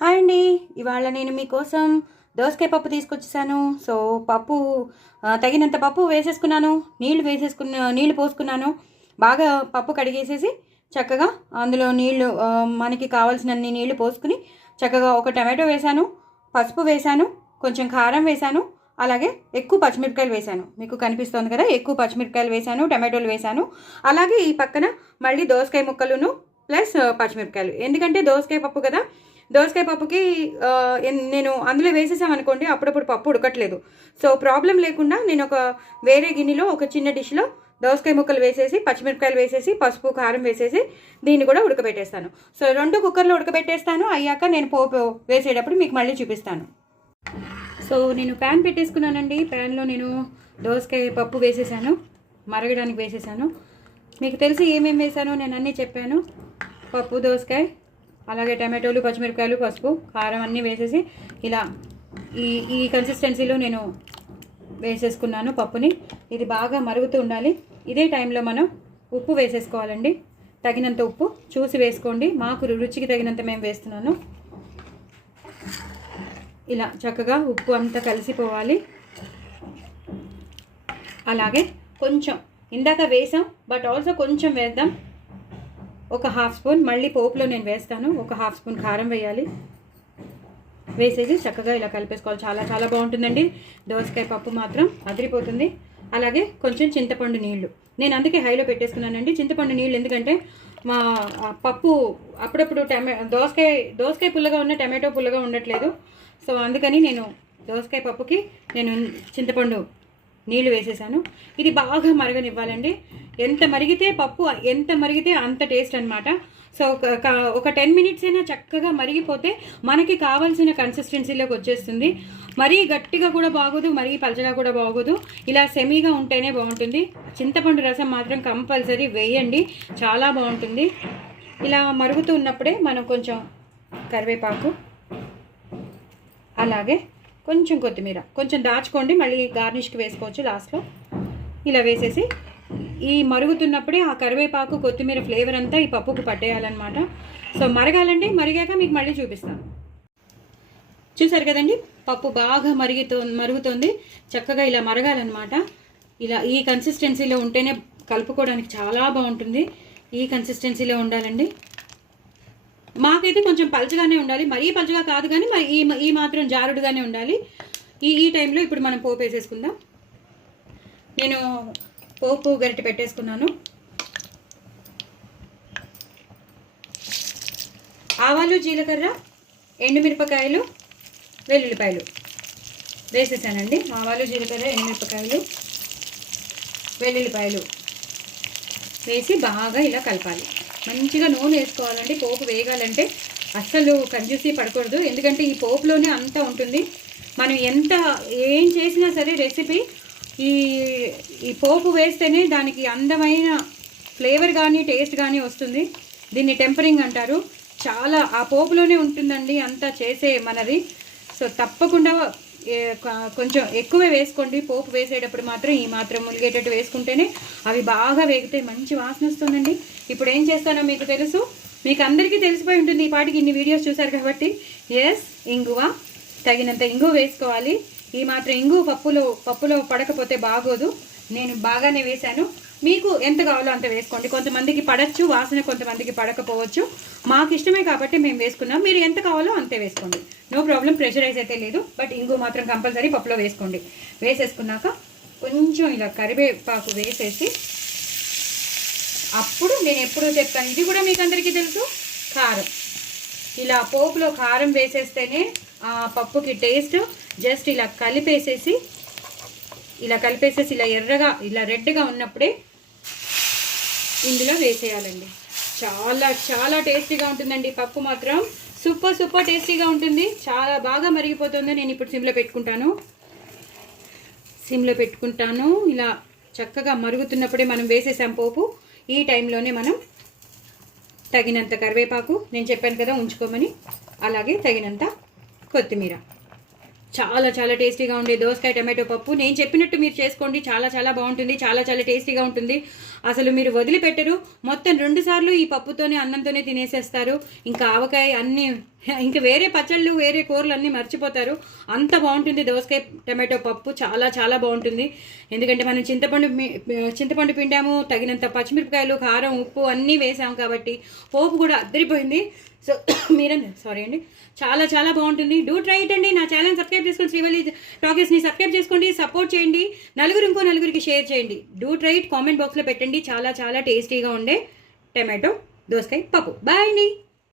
Hi అండి. ఇవాళ నేను మీకోసం దోసకాయ పప్పు తీసుకొచ్చేసాను. సో పప్పు తగినంత పప్పు వేసేసుకున్నాను. నీళ్లు పోసుకున్నాను. బాగా పప్పు కడిగేసేసి చక్కగా అందులో నీళ్లు మనకి కావాల్సినన్ని నీళ్లు పోసుకుని చక్కగా ఒక టమాటో వేశాను, పసుపు వేశాను, కొంచెం కారం వేశాను, అలాగే ఎక్కువ పచ్చిమిరపకాయలు వేశాను. మీకు కనిపిస్తోంది కదా, ఎక్కువ పచ్చిమిరపకాయలు వేశాను, టమాటోలు వేశాను. అలాగే ఈ పక్కన మళ్ళీ దోసకాయ ముక్కలును ప్లస్ పచ్చిమిరపకాయలు. ఎందుకంటే దోసకాయ పప్పు కదా, దోసకాయ పప్పుకి నేను అందులో వేసేసామనుకోండి అప్పుడప్పుడు పప్పు ఉడకట్లేదు. సో ప్రాబ్లం లేకుండా నేను ఒక వేరే గిన్నెలో ఒక చిన్న డిష్లో దోసకాయ ముక్కలు వేసేసి పచ్చిమిరపకాయలు వేసేసి పసుపు కారం వేసేసి దీన్ని కూడా ఉడకబెట్టేస్తాను. సో 2 కుక్కర్లో ఉడకబెట్టేస్తాను. అయ్యాక నేను పోపు వేసేటప్పుడు మీకు మళ్ళీ చూపిస్తాను. సో నేను ప్యాన్ పెట్టేసుకున్నానండి. ప్యాన్లో నేను దోసకాయ పప్పు వేసేసాను, మరగడానికి వేసేసాను. మీకు తెలిసి ఏమేమి వేసానో నేను అన్నీ చెప్పాను. పప్పు, దోసకాయ, అలాగే టమాటోలు, పచ్చిమిరపకాయలు, పసుపు, కారం అన్నీ వేసేసి ఇలా ఈ కన్సిస్టెన్సీలో నేను వేసేసుకున్నాను పప్పుని. ఇది బాగా మరుగుతూ ఉండాలి. ఇదే టైంలో మనం ఉప్పు వేసేసుకోవాలండి. తగినంత ఉప్పు చూసి వేసుకోండి. మాకు రుచికి తగినంత మేము వేస్తున్నాను. ఇలా చక్కగా ఉప్పు అంతా కలిసిపోవాలి. అలాగే కొంచెం ఇందాక వేసాం, బట్ ఆల్సో కొంచెం వేద్దాం. ఒక 1/2 స్పూన్ మళ్ళీ పోపులో నేను వేస్తాను. ఒక 1/2 స్పూన్ కారం వేయాలి. వేసేసి చక్కగా ఇలా కలిపేసుకోవాలి. చాలా చాలా బాగుంటుందండి. దోసకాయ పప్పు మాత్రం అదిరిపోతుంది. అలాగే కొంచెం చింతపండు నీళ్లు నేను అందుకే హైలో పెట్టేసుకున్నానండి. చింతపండు నీళ్ళు ఎందుకంటే మా పప్పు అప్పుడప్పుడు దోసకాయ పుల్లగా ఉన్న టమాటో పుల్లగా ఉండట్లేదు. సో అందుకని నేను దోసకాయ పప్పుకి నేను చింతపండు నీళ్లు వేసేసాను. ఇది బాగా మరగనివ్వాలండి. ఎంత మరిగితే అంత టేస్ట్ అనమాట. సో ఒక 10 మినిట్స్ అయినా చక్కగా మరిగిపోతే మనకి కావాల్సిన కన్సిస్టెన్సీలోకి వచ్చేస్తుంది. మరీ గట్టిగా కూడా బాగోదు, మరీ పలచగా కూడా బాగోదు. ఇలా సెమీగా ఉంటేనే బాగుంటుంది. చింతపండు రసం మాత్రం కంపల్సరీ వేయండి, చాలా బాగుంటుంది. ఇలా మరుగుతూ ఉన్నప్పుడే మనం కొంచెం కరివేపాకు, అలాగే కొంచెం కొత్తిమీర కొంచెం దాచుకోండి, మళ్ళీ గార్నిష్కి వేసుకోవచ్చు లాస్ట్లో. ఇలా వేసేసి ఈ మరుగుతున్నప్పుడే ఆ కరివేపాకు, కొత్తిమీర ఫ్లేవర్ అంతా ఈ పప్పుకు పట్టేయాలన్నమాట. సో మరగాలండి. మరిగాక మీకు మళ్ళీ చూపిస్తాను. చూసారు కదండి, పప్పు బాగా మరుగుతోంది. చక్కగా ఇలా మరగాలన్నమాట. ఇలా ఈ కన్సిస్టెన్సీలో ఉంటేనే కలుపుకోవడానికి చాలా బాగుంటుంది. ఈ కన్సిస్టెన్సీలో ఉండాలండి. మాకైతే కొంచెం పలచగానే ఉండాలి, మరీ పలచగా కాదు, కానీ మరి ఈ మాత్రం జారుడుగానే ఉండాలి. ఈ టైంలో ఇప్పుడు మనం పోపు వేసేసుకుందాం. నేను పోపు గరిటె పెట్టేసుకున్నాను. ఆవాలు, జీలకర్ర, ఎండుమిరపకాయలు, వెల్లుల్లిపాయలు వేసేసానండి. ఆవాలు, జీలకర్ర, ఎండుమిరపకాయలు, వెల్లుల్లిపాయలు వేసి బాగా ఇలా కలపాలి. మంచిగా నూనె వేసుకోవాలండి. పోపు వేగాలంటే అస్సలు కంజూసీ పడకూడదు, ఎందుకంటే ఈ పోపులోనే అంతా ఉంటుంది. మనం ఏం చేసినా సరే రెసిపీ ఈ పోపు వేస్తేనే దానికి అందమైన ఫ్లేవర్ కానీ టేస్ట్ కానీ వస్తుంది. దీన్ని టెంపరింగ్ అంటారు. చాలా ఆ పోపులోనే ఉంటుందండి అంతా చేసే మనది. సో తప్పకుండా కొంచెం ఎక్కువే వేసుకోండి. పోపు వేసేటప్పుడు మాత్రం ఈ మాత్రం ములిగేటట్టు వేసుకుంటేనే అవి బాగా వేగితే మంచి వాసన వస్తుందండి. ఇప్పుడు ఏం చేస్తానో మీకు తెలుసు, మీకు అందరికీ తెలిసిపోయి ఉంటుంది ఈ పాటికి, ఇన్ని వీడియోస్ చూసారు కాబట్టి. ఇంగువ, తగినంత ఇంగువ వేసుకోవాలి. ఈ మాత్రం ఇంగువ పప్పులో పడకపోతే బాగోదు. నేను బాగానే వేశాను. మీకు ఎంత కావాలో అంత వేసుకోండి. కొంతమందికి పడచ్చు వాసన, కొంతమందికి పడకపోవచ్చు. మాకు ఇష్టమే కాబట్టి మేము వేసుకున్నాం. మీరు ఎంత కావాలో అంతే వేసుకోండి, నో ప్రాబ్లం. ప్రెషరైజ్ అయితే లేదు, బట్ ఇంగువ మాత్రం కంపల్సరీ పప్పులో వేసుకోండి. వేసేసుకున్నాక కొంచెం ఇలా కరివేపాకు వేసేసి, అప్పుడు నేను ఎప్పుడూ చెప్తాను, ఇది కూడా మీకు అందరికీ తెలుసు, కారం. ఇలా పోపులో కారం వేసేస్తేనే ఆ పప్పుకి టేస్ట్. జస్ట్ ఇలా కలిపేసేసి ఇలా ఎర్రగా ఇలా రెడ్గా ఉన్నప్పుడే ఇందులో వేసేయాలండి. చాలా చాలా టేస్టీగా ఉంటుందండి. పప్పు మాత్రం సూపర్ టేస్టీగా ఉంటుంది. చాలా బాగా మరిగిపోతుంది. నేను ఇప్పుడు సిమ్లో పెట్టుకుంటాను. ఇలా చక్కగా మరుగుతున్నప్పుడే మనం వేసేసాం పోపు. ఈ టైంలోనే మనం తగినంత కరివేపాకు, నేను చెప్పాను కదా ఉంచుకోమని, అలాగే తగినంత కొత్తిమీర. చాలా చాలా టేస్టీగా ఉండే దోసకాయ టమాటో పప్పు నేను చెప్పినట్టు మీరు చేసుకోండి. చాలా చాలా బాగుంటుంది, చాలా చాలా టేస్టీగా ఉంటుంది. అసలు మీరు వదిలిపెట్టరు. మొత్తం 2 సార్లు ఈ పప్పుతోనే అన్నంతోనే తినేసేస్తారు. ఇంకా ఆవకాయ అన్నీ ఇంకా వేరే పచ్చళ్ళు వేరే కూరలు అన్నీ మర్చిపోతారు. అంత బాగుంటుంది దోసకాయ టమాటో పప్పు, చాలా చాలా బాగుంటుంది. ఎందుకంటే మనం చింతపండు పిండాము, తగినంత పచ్చిమిరపకాయలు, కారం, ఉప్పు అన్నీ వేసాము కాబట్టి పోపు కూడా అద్దరిపోయింది. సో సారీ అండి, చాలా చాలా బాగుంటుంది. డూ ట్రై ఇట్ అండి. నా ఛానల్ సబ్స్క్రైబ్ చేసుకోండి, శ్రీవల్లి టాకీస్ని సబ్స్క్రైబ్ చేసుకోండి, సపోర్ట్ చేయండి, ఇంకో నలుగురికి షేర్ చేయండి. డూ ట్రై ఇట్, కామెంట్ బాక్స్లో పెట్టండి. చాలా చాలా టేస్టీగా ఉండే టమాటో దోసకాయ పప్పు. బాయ్ అండి.